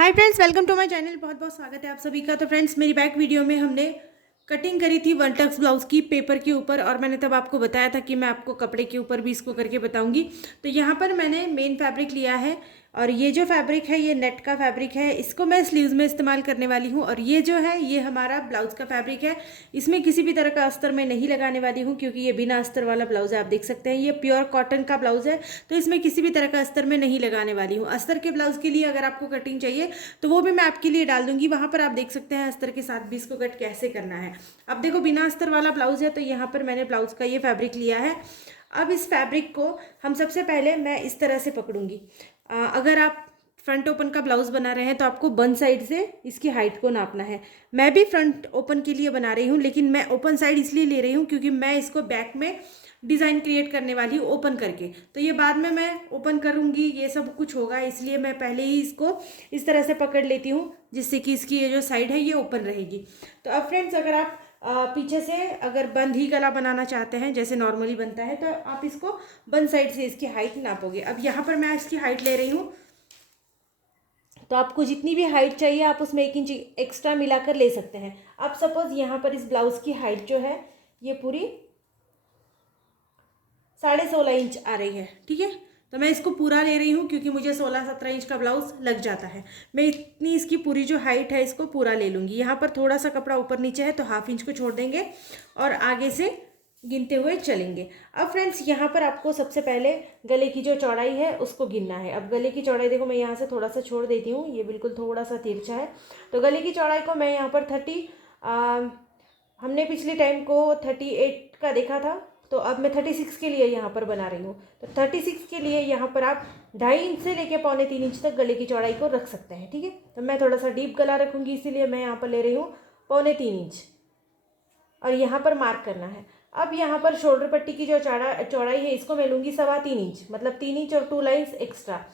Hi friends, welcome to my channel. बहुत बहुत स्वागत है आप सभी का। तो फ्रेंड्स, मेरी बैक वीडियो में हमने कटिंग करी थी वन टक्स ब्लाउज की पेपर के ऊपर, और मैंने तब आपको बताया था कि मैं आपको कपड़े के ऊपर भी इसको करके बताऊंगी। तो यहाँ पर मैंने मेन फैब्रिक लिया है, और ये जो फैब्रिक है ये नेट का फैब्रिक है। इसको मैं स्लीव्स में इस्तेमाल करने वाली हूँ। और ये जो है ये हमारा ब्लाउज का फैब्रिक है। इसमें किसी भी तरह का अस्तर मैं नहीं लगाने वाली हूँ, क्योंकि ये बिना अस्तर वाला ब्लाउज है। आप देख सकते हैं ये प्योर कॉटन का ब्लाउज है, तो इसमें किसी भी तरह का अस्तर मैं नहीं लगाने वाली हूँ। अस्तर के ब्लाउज के लिए अगर आपको कटिंग चाहिए तो वो भी मैं आपके लिए डाल दूंगी। वहाँ पर आप देख सकते हैं अस्तर के साथ भी इसको कट कैसे करना है। अब देखो, बिना अस्तर वाला ब्लाउज है, तो यहाँ पर मैंने ब्लाउज का ये फैब्रिक लिया है। अब इस फैब्रिक को हम सबसे पहले मैं इस तरह से पकड़ूंगी। अगर आप फ्रंट ओपन का ब्लाउज बना रहे हैं तो आपको बन साइड से इसकी हाइट को नापना है। मैं भी फ्रंट ओपन के लिए बना रही हूँ, लेकिन मैं ओपन साइड इसलिए ले रही हूँ क्योंकि मैं इसको बैक में डिज़ाइन क्रिएट करने वाली हूँ ओपन करके। तो ये बाद में मैं ओपन करूँगी, ये सब कुछ होगा, इसलिए मैं पहले ही इसको इस तरह से पकड़ लेती हूँ, जिससे कि इसकी ये जो साइड है ये ओपन रहेगी। तो अब फ्रेंड्स, अगर आप पीछे से अगर बंद ही गला बनाना चाहते हैं जैसे नॉर्मली बनता है, तो आप इसको बंद साइड से इसकी हाइट नापोगे। अब यहाँ पर मैं इसकी हाइट ले रही हूँ, तो आपको जितनी भी हाइट चाहिए आप उसमें 1 इंच एक्स्ट्रा मिलाकर ले सकते हैं। अब सपोज यहाँ पर इस ब्लाउज की हाइट जो है ये पूरी 16.5 इंच आ रही है, ठीक है। तो मैं इसको पूरा ले रही हूँ क्योंकि मुझे 16-17 इंच का ब्लाउज लग जाता है। मैं इतनी इसकी पूरी जो हाइट है इसको पूरा ले लूँगी। यहाँ पर थोड़ा सा कपड़ा ऊपर नीचे है तो 1/2 इंच को छोड़ देंगे और आगे से गिनते हुए चलेंगे। अब फ्रेंड्स, यहाँ पर आपको सबसे पहले गले की जो चौड़ाई है उसको गिनना है। अब गले की चौड़ाई देखो, मैं यहाँ से थोड़ा सा छोड़ देती हूँ, ये बिल्कुल थोड़ा सा तिरछा है। तो गले की चौड़ाई को मैं यहाँ पर 30, हमने पिछले टाइम को 38 का देखा था, तो अब मैं 36 के लिए यहाँ पर बना रही हूँ। तो 36 के लिए यहाँ पर आप 2.5 इंच से लेके 2.25 इंच तक गले की चौड़ाई को रख सकते हैं, ठीक है। तो मैं थोड़ा सा डीप गला रखूँगी, इसीलिए मैं यहाँ पर ले रही हूँ 2.25 इंच, और यहाँ पर मार्क करना है। अब यहाँ पर शोल्डर पट्टी की जो चौड़ाई है इसको मैं लूँगी 3.25 इंच, मतलब 3 इंच और 2 लाइन्स एक्स्ट्रा।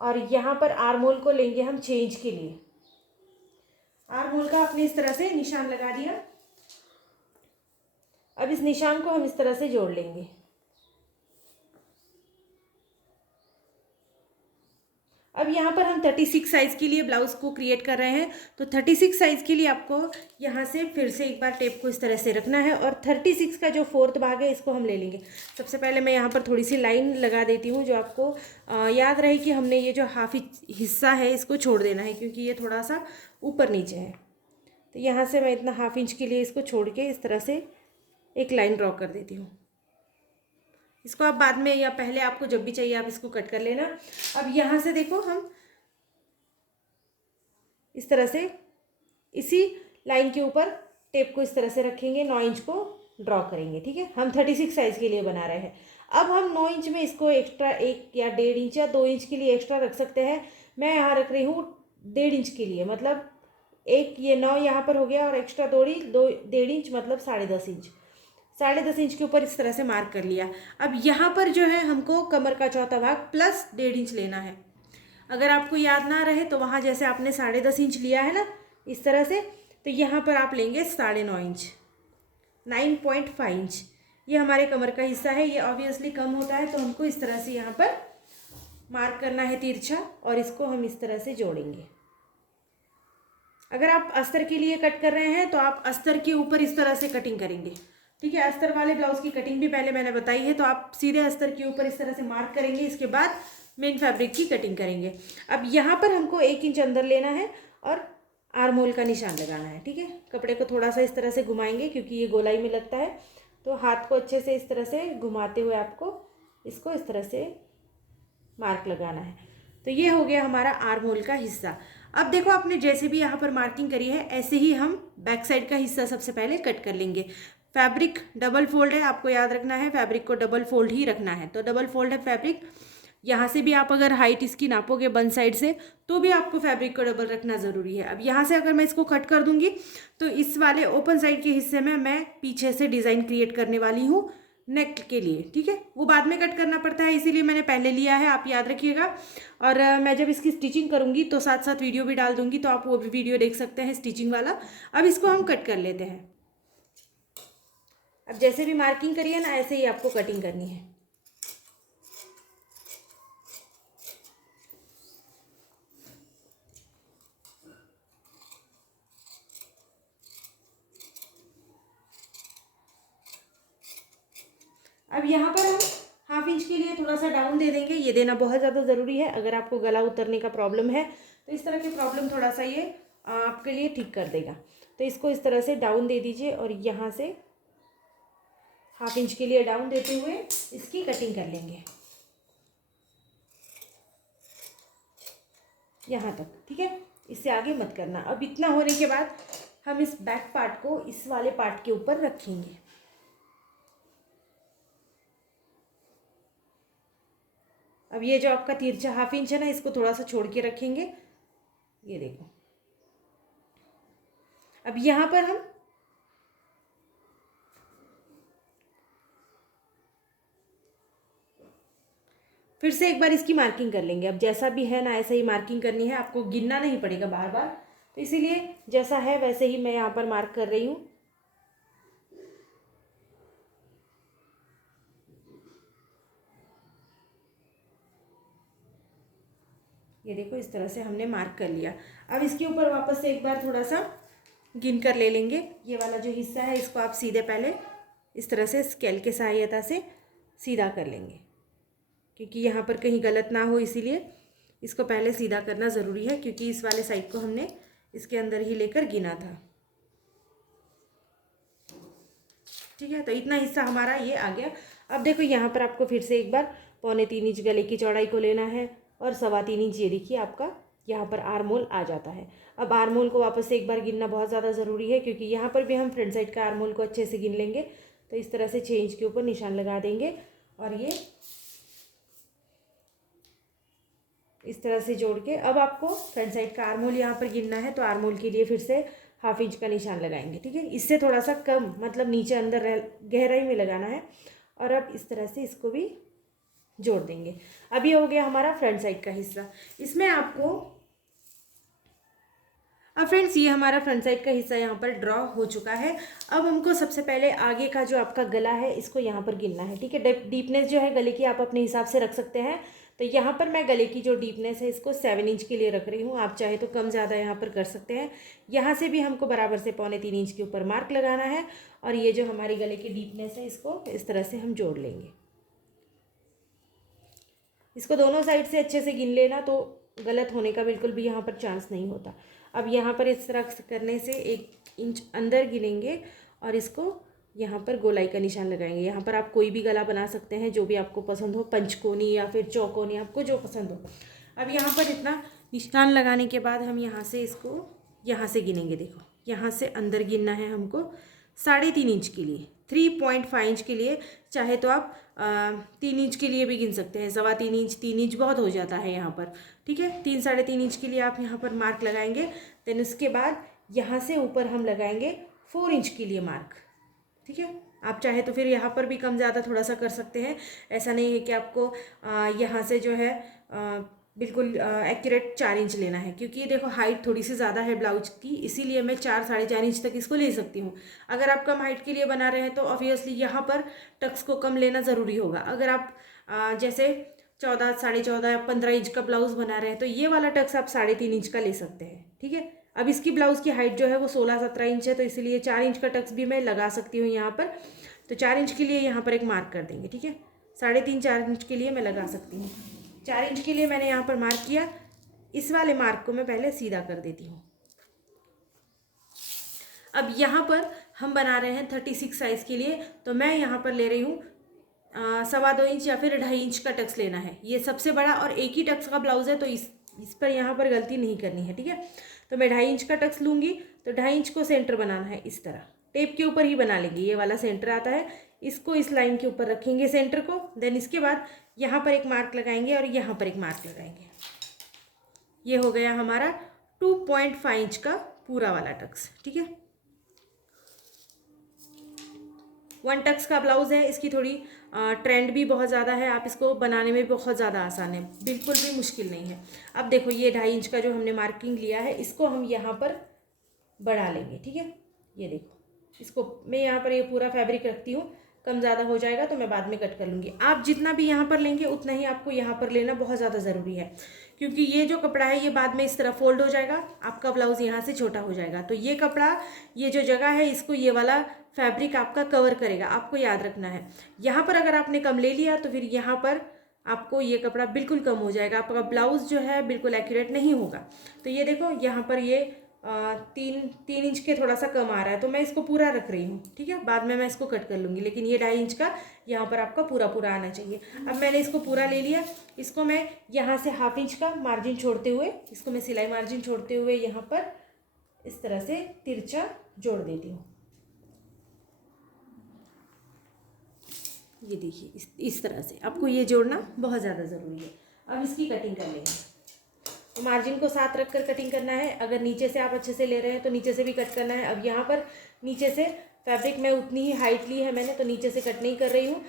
और यहाँ पर आर्म होल को लेंगे हम 6 इंच के लिए। आर्म होल का आपने इस तरह से निशान लगा दिया। अब इस निशान को हम इस तरह से जोड़ लेंगे। अब यहाँ पर हम 36 साइज़ के लिए ब्लाउज़ को क्रिएट कर रहे हैं। तो 36 साइज़ के लिए आपको यहाँ से फिर से एक बार टेप को इस तरह से रखना है, और 36 का जो 4th भाग है इसको हम ले लेंगे। सबसे पहले मैं यहाँ पर थोड़ी सी लाइन लगा देती हूँ, जो आपको याद रहे कि हमने ये जो हाफ हिस्सा है इसको छोड़ देना है, क्योंकि ये थोड़ा सा ऊपर नीचे है। तो यहाँ से मैं इतना 1/2 इंच के लिए इसको छोड़ के इस तरह से एक लाइन ड्रॉ कर देती हूँ। इसको आप बाद में या पहले, आपको जब भी चाहिए आप इसको कट कर लेना। अब यहाँ से देखो, हम इस तरह से इसी लाइन के ऊपर टेप को इस तरह से रखेंगे, 9 इंच को ड्रॉ करेंगे, ठीक है। हम 36 साइज़ के लिए बना रहे हैं। अब हम 9 इंच में इसको एक्स्ट्रा 1 या 1.5 इंच या 2 इंच के लिए एक्स्ट्रा रख सकते हैं। मैं यहाँ रख रही हूँ 1.5 इंच के लिए, मतलब एक ये 9 यहाँ पर हो गया, और एक्स्ट्रा 1.5 इंच मतलब 10.5 इंच। 10.5 इंच के ऊपर इस तरह से मार्क कर लिया। अब यहाँ पर जो है हमको कमर का चौथा भाग प्लस 1.5 इंच लेना है। अगर आपको याद ना रहे तो वहाँ जैसे आपने 10.5 इंच लिया है ना इस तरह से, तो यहाँ पर आप लेंगे 9.5 इंच, 9.5 इंच। ये हमारे कमर का हिस्सा है, ये ऑब्वियसली कम होता है, तो हमको इस तरह से यहाँ पर मार्क करना है तिरछा, और इसको हम इस तरह से जोड़ेंगे। अगर आप अस्तर के लिए कट कर रहे हैं तो आप अस्तर के ऊपर इस तरह से कटिंग करेंगे, ठीक है। अस्तर वाले ब्लाउज की कटिंग भी पहले मैंने बताई है, तो आप सीधे अस्तर के ऊपर इस तरह से मार्क करेंगे, इसके बाद मेन फैब्रिक की कटिंग करेंगे। अब यहाँ पर हमको 1 इंच अंदर लेना है और आर्म होल का निशान लगाना है, ठीक है। कपड़े को थोड़ा सा इस तरह से घुमाएंगे क्योंकि ये गोलाई में लगता है, तो हाथ को अच्छे से इस तरह से घुमाते हुए आपको इसको इस तरह से मार्क लगाना है। तो ये हो गया हमारा आर्म होल का हिस्सा। अब देखो, आपने जैसे भी यहाँ पर मार्किंग करी है ऐसे ही हम बैक साइड का हिस्सा सबसे पहले कट कर लेंगे। फैब्रिक डबल फोल्ड है, आपको याद रखना है, फैब्रिक को डबल फोल्ड ही रखना है। तो डबल फोल्ड है फैब्रिक। यहाँ से भी आप अगर हाइट इसकी नापोगे बन साइड से, तो भी आपको फैब्रिक को डबल रखना ज़रूरी है। अब यहाँ से अगर मैं इसको कट कर दूंगी तो इस वाले ओपन साइड के हिस्से में मैं पीछे से डिज़ाइन क्रिएट करने वाली हूँ नेक के लिए, ठीक है। वो बाद में कट करना पड़ता है, इसीलिए मैंने पहले लिया है, आप याद रखिएगा। और मैं जब इसकी स्टिचिंग करूँगी तो साथ साथ वीडियो भी डाल दूँगी, तो आप वो भी वीडियो देख सकते हैं स्टिचिंग वाला। अब इसको हम कट कर लेते हैं। अब जैसे भी मार्किंग करी है ना, ऐसे ही आपको कटिंग करनी है। अब यहाँ पर हम 1/2 इंच के लिए थोड़ा सा डाउन दे देंगे। ये देना बहुत ज़्यादा ज़रूरी है। अगर आपको गला उतरने का प्रॉब्लम है तो इस तरह की प्रॉब्लम थोड़ा सा ये आपके लिए ठीक कर देगा। तो इसको इस तरह से डाउन दे दीजिए और यहाँ से 1/2 इंच के लिए डाउन देते हुए इसकी कटिंग कर लेंगे यहाँ तक, ठीक है। इससे आगे मत करना। अब इतना होने के बाद हम इस बैक पार्ट को इस वाले पार्ट के ऊपर रखेंगे। अब ये जो आपका तिरछा 1/2 इंच है ना, इसको थोड़ा सा छोड़ के रखेंगे। ये देखो, अब यहाँ पर हम फिर से एक बार इसकी मार्किंग कर लेंगे। अब जैसा भी है ना ऐसा ही मार्किंग करनी है, आपको गिनना नहीं पड़ेगा बार बार। तो इसीलिए जैसा है वैसे ही मैं यहाँ पर मार्क कर रही हूँ। ये देखो, इस तरह से हमने मार्क कर लिया। अब इसके ऊपर वापस से एक बार थोड़ा सा गिन कर ले लेंगे। ये वाला जो हिस्सा है इसको आप सीधे पहले इस तरह से स्केल के सहायता से सीधा कर लेंगे, क्योंकि यहाँ पर कहीं गलत ना हो, इसीलिए इसको पहले सीधा करना ज़रूरी है, क्योंकि इस वाले साइड को हमने इसके अंदर ही लेकर गिना था। ठीक है, तो इतना हिस्सा हमारा ये आ गया। अब देखो यहाँ पर आपको फिर से एक बार 3.25 इंच गले की चौड़ाई को लेना है और 3.25 इंच ये देखिए आपका यहाँ पर आर्मोल आ जाता है। अब आर्मोल को वापस से एक बार गिनना बहुत ज़्यादा ज़रूरी है, क्योंकि यहाँ पर भी हम फ्रंट साइड का आर्मोल को अच्छे से गिन लेंगे। तो इस तरह से 6 इंच के ऊपर निशान लगा देंगे और ये इस तरह से जोड़ के अब आपको फ्रंट साइड का आर्मोल यहाँ पर गिनना है। तो आर्मोल के लिए फिर से 1/2 इंच का निशान लगाएंगे, ठीक है। इससे थोड़ा सा कम, मतलब नीचे अंदर गहराई में लगाना है। और अब इस तरह से इसको भी जोड़ देंगे। अब ये हो गया हमारा फ्रंट साइड का हिस्सा। इसमें आपको अब फ्रेंड्स ये हमारा फ्रंट साइड का हिस्सा यहाँ पर ड्रॉ हो चुका है। अब हमको सबसे पहले आगे का जो आपका गला है इसको यहाँ पर गिनना है, ठीक है। डीपनेस जो है गले की आप अपने हिसाब से रख सकते हैं। तो यहाँ पर मैं गले की जो डीपनेस है इसको 7 इंच के लिए रख रही हूँ। आप चाहे तो कम ज़्यादा यहाँ पर कर सकते हैं। यहाँ से भी हमको बराबर से 3.25 इंच के ऊपर मार्क लगाना है और ये जो हमारी गले की डीपनेस है इसको इस तरह से हम जोड़ लेंगे। इसको दोनों साइड से अच्छे से गिन लेना, तो गलत होने का बिल्कुल भी यहाँ पर चांस नहीं होता। अब यहाँ पर इस तरह करने से 1 इंच अंदर गिनेंगे और इसको यहाँ पर गोलाई का निशान लगाएंगे। यहाँ पर आप कोई भी गला बना सकते हैं जो भी आपको पसंद हो, पंचकोनी या फिर चौकोनी, आपको जो पसंद हो। अब यहाँ पर इतना निशान लगाने के बाद हम यहाँ से इसको यहाँ से गिनेंगे। देखो यहाँ से अंदर गिनना है हमको 3.5 इंच के लिए, 3.5 इंच के लिए। चाहे तो आप 3 इंच के लिए भी गिन सकते हैं। 3.25 इंच, 3 इंच बहुत हो जाता है यहाँ पर, ठीक है। 3-3.5 इंच के लिए आप यहाँ पर मार्क लगाएंगे। देन उसके बाद यहाँ से ऊपर हम लगाएंगे 4 इंच के लिए मार्क, ठीक है। आप चाहे तो फिर यहाँ पर भी कम ज़्यादा थोड़ा सा कर सकते हैं। ऐसा नहीं है कि आपको यहाँ से जो है बिल्कुल एक्यूरेट 4 इंच लेना है, क्योंकि देखो हाइट थोड़ी सी ज़्यादा है ब्लाउज की, इसीलिए मैं 4-4.5 इंच तक इसको ले सकती हूँ। अगर आप कम हाइट के लिए बना रहे हैं तो ऑब्वियसली यहाँ पर टक्स को कम लेना ज़रूरी होगा। अगर आप जैसे 14, 14.5 या 15 इंच का ब्लाउज बना रहे हैं तो ये वाला टक्स आप 3.5 इंच का ले सकते हैं, ठीक है। अब इसकी ब्लाउज़ की हाइट जो है वो 16-17 इंच है, तो इसीलिए 4 इंच का टक्स भी मैं लगा सकती हूँ यहाँ पर। तो 4 इंच के लिए यहाँ पर एक मार्क कर देंगे, ठीक है। 3.5-4 इंच के लिए मैं लगा सकती हूँ। 4 इंच के लिए मैंने यहाँ पर मार्क किया। इस वाले मार्क को मैं पहले सीधा कर देती हूँ। अब यहाँ पर हम बना रहे हैं 36 साइज़ के लिए, तो मैं यहाँ पर ले रही हूँ 2.25 इंच या फिर 2.5 इंच का टक्स लेना है। ये सबसे बड़ा और एक ही टक्स का ब्लाउज़ है, तो इस पर यहाँ पर गलती नहीं करनी है, ठीक है। तो मैं 2.5 इंच का टक्स लूँगी। तो 2.5 इंच को सेंटर बनाना है, इस तरह टेप के ऊपर ही बना लेंगे। ये वाला सेंटर आता है, इसको इस लाइन के ऊपर रखेंगे सेंटर को। देन इसके बाद यहाँ पर एक मार्क लगाएंगे और यहाँ पर एक मार्क लगाएंगे। ये हो गया हमारा 2.5 इंच का पूरा वाला टक्स, ठीक है। 1 टक्स का ब्लाउज़ है, इसकी थोड़ी ट्रेंड भी बहुत ज़्यादा है। आप इसको बनाने में बहुत ज़्यादा आसान है, बिल्कुल भी मुश्किल नहीं है। अब देखो ये 2.5 इंच का जो हमने मार्किंग लिया है इसको हम यहाँ पर बढ़ा लेंगे, ठीक है। ये देखो, इसको मैं यहाँ पर ये पूरा फैब्रिक रखती हूँ। कम ज़्यादा हो जाएगा तो मैं बाद में कट कर लूँगी। आप जितना भी यहाँ पर लेंगे उतना ही आपको यहाँ पर लेना बहुत ज़्यादा ज़रूरी है, क्योंकि ये जो कपड़ा है ये बाद में इस तरह फोल्ड हो जाएगा, आपका ब्लाउज़ यहाँ से छोटा हो जाएगा। तो ये कपड़ा, ये जो जगह है, इसको ये वाला फैब्रिक आपका कवर करेगा, आपको याद रखना है। यहाँ पर अगर आपने कम ले लिया तो फिर यहाँ पर आपको ये कपड़ा बिल्कुल कम हो जाएगा, आपका ब्लाउज़ जो है बिल्कुल एक्यूरेट नहीं होगा। तो ये देखो यहाँ पर ये 3 इंच के थोड़ा सा कम आ रहा है, तो मैं इसको पूरा रख रही हूँ, ठीक है। बाद में मैं इसको कट कर लूँगी, लेकिन ये 2.5 इंच का यहाँ पर आपका पूरा पूरा आना चाहिए। अब मैंने इसको पूरा ले लिया, इसको मैं यहाँ से 1/2 इंच का मार्जिन छोड़ते हुए, इसको मैं सिलाई मार्जिन छोड़ते हुए यहाँ पर इस तरह से तिरछा जोड़ देती हूँ। ये देखिए, इस तरह से आपको ये जोड़ना बहुत ज़्यादा ज़रूरी है। अब इसकी कटिंग कर लेंगे, तो मार्जिन को साथ रख कर कटिंग करना है। अगर नीचे से आप अच्छे से ले रहे हैं तो नीचे से भी कट करना है। अब यहाँ पर नीचे से फैब्रिक में उतनी ही हाइट ली है मैंने, तो नीचे से कट नहीं कर रही हूँ,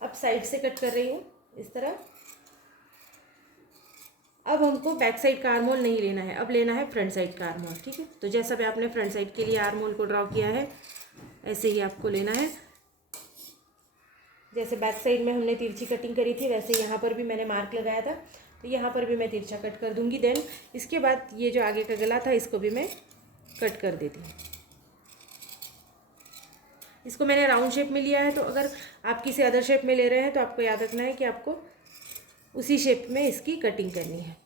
अब साइड से कट कर रही हूँ इस तरह। अब हमको बैक साइड का आर्म होल नहीं लेना है, अब लेना है फ्रंट साइड का आर्म होल, ठीक है। तो जैसा भी आपने फ्रंट साइड के लिए आर्म होल को ड्रॉ किया है, ऐसे ही आपको लेना है। जैसे बैक साइड में हमने तिरछी कटिंग करी थी, वैसे यहाँ पर भी मैंने मार्क लगाया था, तो यहाँ पर भी मैं तिरछा कट कर दूँगी। देन इसके बाद ये जो आगे का गला था, इसको भी मैं कट कर देती हूँ। इसको मैंने राउंड शेप में लिया है, तो अगर आप किसी अदर शेप में ले रहे हैं तो आपको याद रखना है कि आपको उसी शेप में इसकी कटिंग करनी है।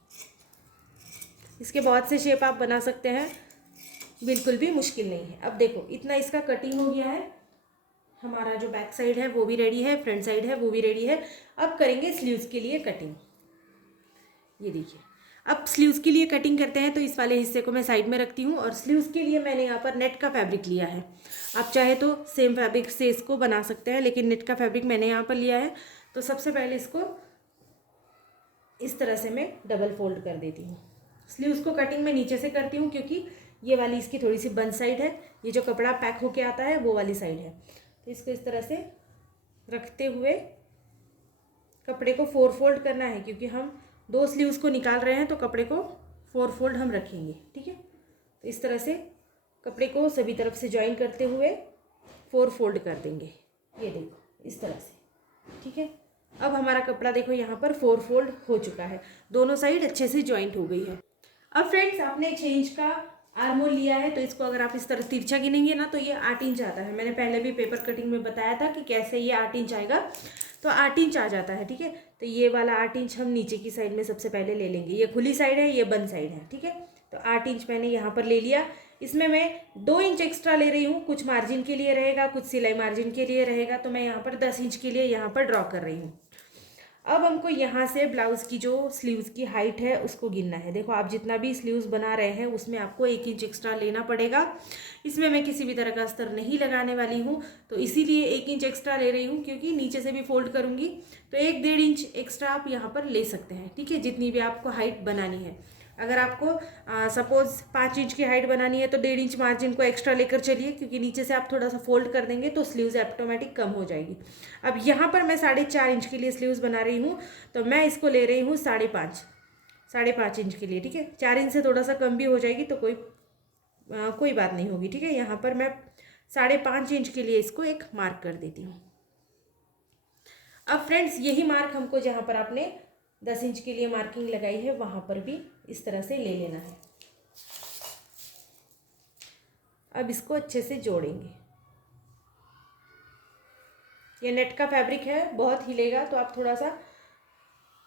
इसके बहुत से शेप आप बना सकते हैं, बिल्कुल भी मुश्किल नहीं है। अब देखो, इतना इसका कटिंग हो गया है, हमारा जो बैक साइड है वो भी रेडी है, फ्रंट साइड है वो भी रेडी है। अब करेंगे स्लीव्स के लिए कटिंग। ये देखिए, अब स्लीव्स के लिए कटिंग करते हैं, तो इस वाले हिस्से को मैं साइड में रखती हूँ। और स्लीव्स के लिए मैंने यहाँ पर नेट का फैब्रिक लिया है। आप चाहे तो सेम फैब्रिक से इसको बना सकते हैं, लेकिन नेट का फैब्रिक मैंने यहाँ पर लिया है। तो सबसे पहले इसको इस तरह से मैं डबल फोल्ड कर देती हूँ। स्लीव्स को कटिंग मैं नीचे से करती हूँ, क्योंकि ये वाली इसकी थोड़ी सी बंद साइड है, ये जो कपड़ा पैक होके आता है वो वाली साइड है। तो इसको इस तरह से रखते हुए कपड़े को 4 फोल्ड करना है, क्योंकि हम 2 स्लीव्स को निकाल रहे हैं, तो कपड़े को 4 फोल्ड हम रखेंगे, ठीक है। तो इस तरह से कपड़े को सभी तरफ से ज्वाइन करते हुए 4 फोल्ड कर देंगे। ये देखो इस तरह से, ठीक है। अब हमारा कपड़ा देखो यहाँ पर 4 फोल्ड हो चुका है, दोनों साइड अच्छे से ज्वाइंट हो गई है। अब फ्रेंड्स, आपने 6 इंच का आर्म होल लिया है, तो इसको अगर आप इस तरह तिरछा गिनेंगे ना, तो ये 8 इंच आता है। मैंने पहले भी पेपर कटिंग में बताया था कि कैसे ये 8 इंच आएगा, तो 8 इंच आ जाता है, ठीक है। तो ये वाला 8 इंच हम नीचे की साइड में सबसे पहले ले लेंगे। ये खुली साइड है, ये बंद साइड है, ठीक है। तो 8 इंच मैंने यहाँ पर ले लिया। इसमें मैं 2 इंच एक्स्ट्रा ले रही हूँ, कुछ मार्जिन के लिए रहेगा, कुछ सिलाई मार्जिन के लिए रहेगा। तो मैं यहाँ पर 10 इंच के लिए यहाँ पर ड्रॉ कर रही हूँ। अब हमको यहाँ से ब्लाउज़ की जो स्लीव्स की हाइट है उसको गिनना है। देखो, आप जितना भी स्लीव्स बना रहे हैं उसमें आपको 1 इंच एक्स्ट्रा लेना पड़ेगा। इसमें मैं किसी भी तरह का अस्तर नहीं लगाने वाली हूँ, तो इसीलिए 1 इंच एक्स्ट्रा ले रही हूँ, क्योंकि नीचे से भी फोल्ड करूँगी। तो 1-1.5 इंच एक्स्ट्रा आप यहाँ पर ले सकते हैं, ठीक है, जितनी भी आपको हाइट बनानी है। अगर आपको सपोज़ 5 इंच की हाइट बनानी है, तो 1.5 इंच मार्जिन को एक्स्ट्रा लेकर चलिए, क्योंकि नीचे से आप थोड़ा सा फोल्ड कर देंगे तो स्लीव्स ऑटोमेटिक कम हो जाएगी। अब यहाँ पर मैं 4.5 इंच के लिए स्लीव्स बना रही हूँ, तो मैं इसको ले रही हूँ 5.5 इंच के लिए, ठीक है। 4 इंच से थोड़ा सा कम भी हो जाएगी तो कोई बात नहीं होगी, ठीक है। यहाँ पर मैं 5.5 इंच के लिए इसको एक मार्क कर देती हूँ। अब फ्रेंड्स, यही मार्क हमको जहाँ पर आपने 10 इंच के लिए मार्किंग लगाई है, वहाँ पर भी इस तरह से ले लेना है। अब इसको अच्छे से जोड़ेंगे। ये नेट का फैब्रिक है, बहुत हिलेगा, तो आप थोड़ा सा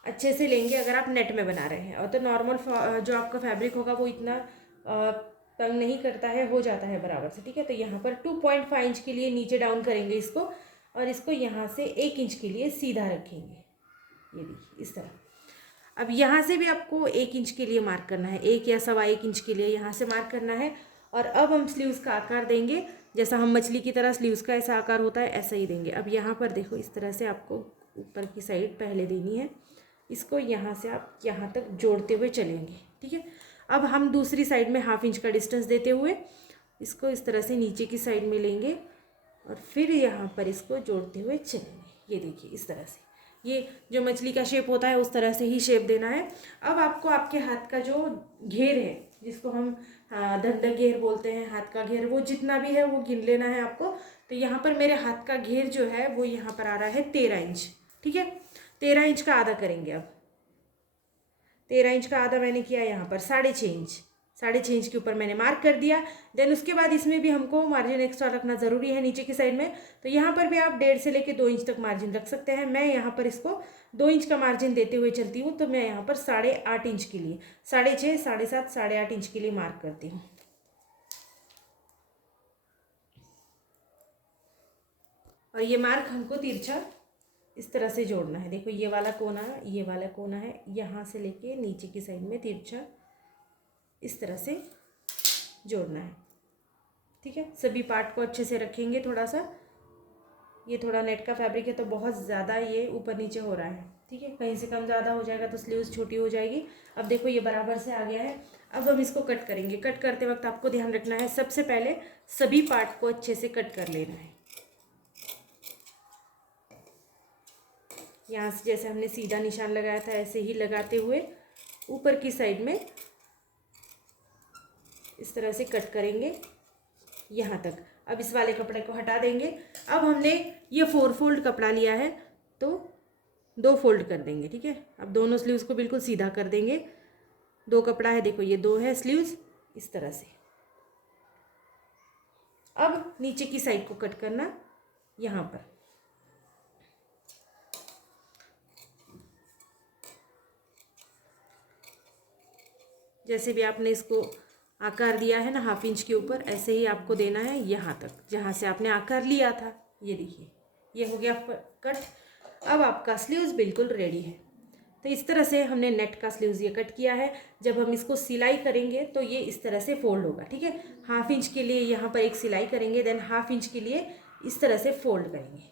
अच्छे से लेंगे अगर आप नेट में बना रहे हैं। और तो नॉर्मल जो आपका फैब्रिक होगा वो इतना तंग नहीं करता है, हो जाता है बराबर से, ठीक है। तो यहाँ पर 2.5 इंच के लिए नीचे डाउन करेंगे इसको, और इसको यहाँ से 1 इंच के लिए सीधा रखेंगे। ये देखिए इस तरह। अब यहाँ से भी आपको 1 इंच के लिए मार्क करना है, 1 या 1.25 इंच के लिए यहाँ से मार्क करना है। और अब हम स्लीव्स का आकार देंगे, जैसा हम मछली की तरह स्लीव्स का ऐसा आकार होता है, ऐसा ही देंगे। अब यहाँ पर देखो, इस तरह से आपको ऊपर की साइड पहले देनी है, इसको यहाँ से आप यहाँ तक जोड़ते हुए चलेंगे, ठीक है। अब हम दूसरी साइड में 1/2 इंच का डिस्टेंस देते हुए इसको इस तरह से नीचे की साइड में लेंगे, और फिर यहाँ पर इसको जोड़ते हुए चलेंगे। ये देखिए इस तरह से, ये जो मछली का शेप होता है उस तरह से ही शेप देना है। अब आपको आपके हाथ का जो घेर है, जिसको हम धंधा घेर बोलते हैं, हाथ का घेर, वो जितना भी है वो गिन लेना है आपको। तो यहाँ पर मेरे हाथ का घेर जो है वो यहाँ पर आ रहा है 13 इंच, ठीक है। 13 इंच का आधा करेंगे। अब 13 इंच का आधा मैंने किया यहाँ पर 6.5 इंच, 6.5 इंच के ऊपर मैंने मार्क कर दिया। देन उसके बाद इसमें भी हमको मार्जिन एक्स्ट्रा रखना ज़रूरी है नीचे की साइड में, तो यहाँ पर भी आप 1.5 से लेके 2 इंच तक मार्जिन रख सकते हैं। मैं यहाँ पर इसको 2 इंच का मार्जिन देते हुए चलती हूँ, तो मैं यहाँ पर 8.5 इंच के लिए 6.5, 7.5, 8.5 इंच के लिए मार्क करती हूँ। और ये मार्क हमको तिरछा इस तरह से जोड़ना है। देखो ये वाला कोना है, ये वाला कोना है, यहाँ से लेके नीचे की साइड में तिरछा इस तरह से जोड़ना है। ठीक है, सभी पार्ट को अच्छे से रखेंगे। थोड़ा सा ये थोड़ा नेट का फैब्रिक है तो बहुत ज़्यादा ये ऊपर नीचे हो रहा है। ठीक है, कहीं से कम ज़्यादा हो जाएगा तो स्लीव्स छोटी हो जाएगी। अब देखो ये बराबर से आ गया है। अब हम इसको कट करेंगे। कट करते वक्त आपको ध्यान रखना है, सबसे पहले सभी पार्ट को अच्छे से कट कर लेना है। यहाँ से जैसे हमने सीधा निशान लगाया था ऐसे ही लगाते हुए ऊपर की साइड में इस तरह से कट करेंगे यहाँ तक। अब इस वाले कपड़े को हटा देंगे। अब हमने ये 4 फोल्ड कपड़ा लिया है तो 2 फोल्ड कर देंगे। ठीक है, अब दोनों स्लीव्स को बिल्कुल सीधा कर देंगे। 2 कपड़ा है, देखो ये 2 है स्लीव्स इस तरह से। अब नीचे की साइड को कट करना यहाँ पर। जैसे भी आपने इसको आकार दिया है ना 1/2 इंच के ऊपर, ऐसे ही आपको देना है यहाँ तक जहाँ से आपने आकार लिया था। ये देखिए ये हो गया कट। अब आपका स्लीव्स बिल्कुल रेडी है। तो इस तरह से हमने नेट का स्लीव्स ये कट किया है। जब हम इसको सिलाई करेंगे तो ये इस तरह से फोल्ड होगा। ठीक है, 1/2 इंच के लिए यहाँ पर एक सिलाई करेंगे, देन 1/2 इंच के लिए इस तरह से फोल्ड करेंगे।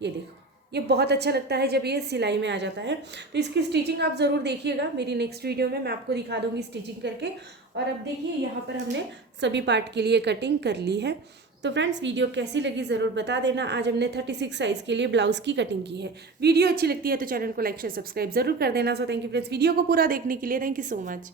ये देखो ये बहुत अच्छा लगता है जब ये सिलाई में आ जाता है। तो इसकी स्टिचिंग आप ज़रूर देखिएगा, मेरी नेक्स्ट वीडियो में मैं आपको दिखा दूँगी स्टिचिंग करके। और अब देखिए यहाँ पर हमने सभी पार्ट के लिए कटिंग कर ली है। तो फ्रेंड्स वीडियो कैसी लगी ज़रूर बता देना। आज हमने 36 साइज़ के लिए ब्लाउज़ की कटिंग की है। वीडियो अच्छी लगती है तो चैनल को लाइक शेयर सब्सक्राइब ज़रूर कर देना। So thank you friends video को पूरा देखने के लिए। Thank you so much.